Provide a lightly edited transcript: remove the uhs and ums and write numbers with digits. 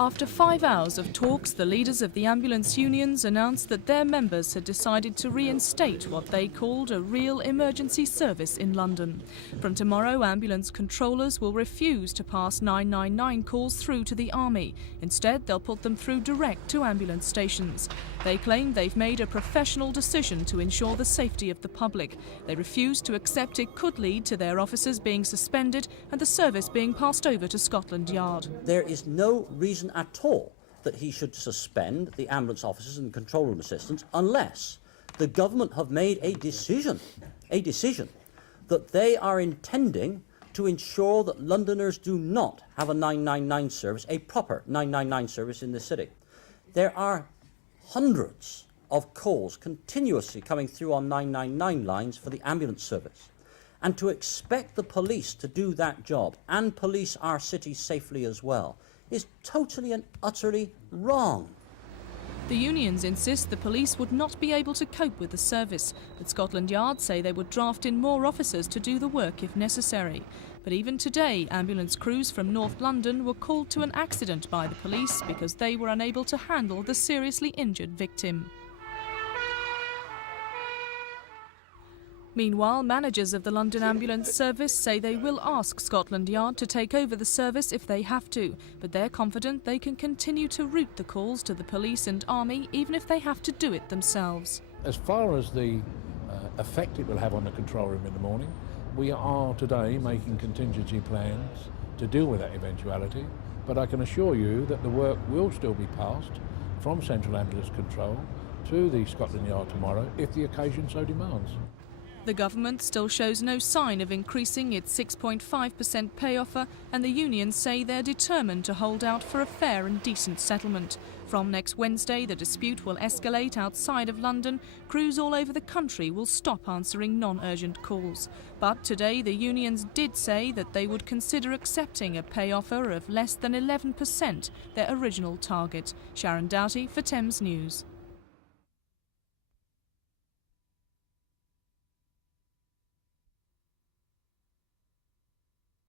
After 5 hours of talks, the leaders of the ambulance unions announced that their members had decided to reinstate what they called a real emergency service in London. From tomorrow, ambulance controllers will refuse to pass 999 calls through to the Army. Instead, they'll put them through direct to ambulance stations. They claim they've made a professional decision to ensure the safety of the public. They refuse to accept it could lead to their officers being suspended and the service being passed over to Scotland Yard. There is no reason at all that he should suspend the ambulance officers and control room assistants unless the government have made a decision that they are intending to ensure that Londoners do not have a 999 service, a proper 999 service in the city. There are hundreds of calls continuously coming through on 999 lines for the ambulance service. And to expect the police to do that job and police our city safely as well is totally and utterly wrong. The unions insist the police would not be able to cope with the service, but Scotland Yard say they would draft in more officers to do the work if necessary. But even today, ambulance crews from North London were called to an accident by the police because they were unable to handle the seriously injured victim. Meanwhile, managers of the London Ambulance Service say they will ask Scotland Yard to take over the service if they have to, but they're confident they can continue to route the calls to the police and army even if they have to do it themselves. As far as the effect it will have on the control room in the morning, we are today making contingency plans to deal with that eventuality, but I can assure you that the work will still be passed from Central Ambulance Control to the Scotland Yard tomorrow if the occasion so demands. The government still shows no sign of increasing its 6.5% pay offer, and the unions say they're determined to hold out for a fair and decent settlement. From next Wednesday, the dispute will escalate outside of London. Crews all over the country will stop answering non-urgent calls. But today, the unions did say that they would consider accepting a pay offer of less than 11%, their original target. Sharon Doughty for Thames News.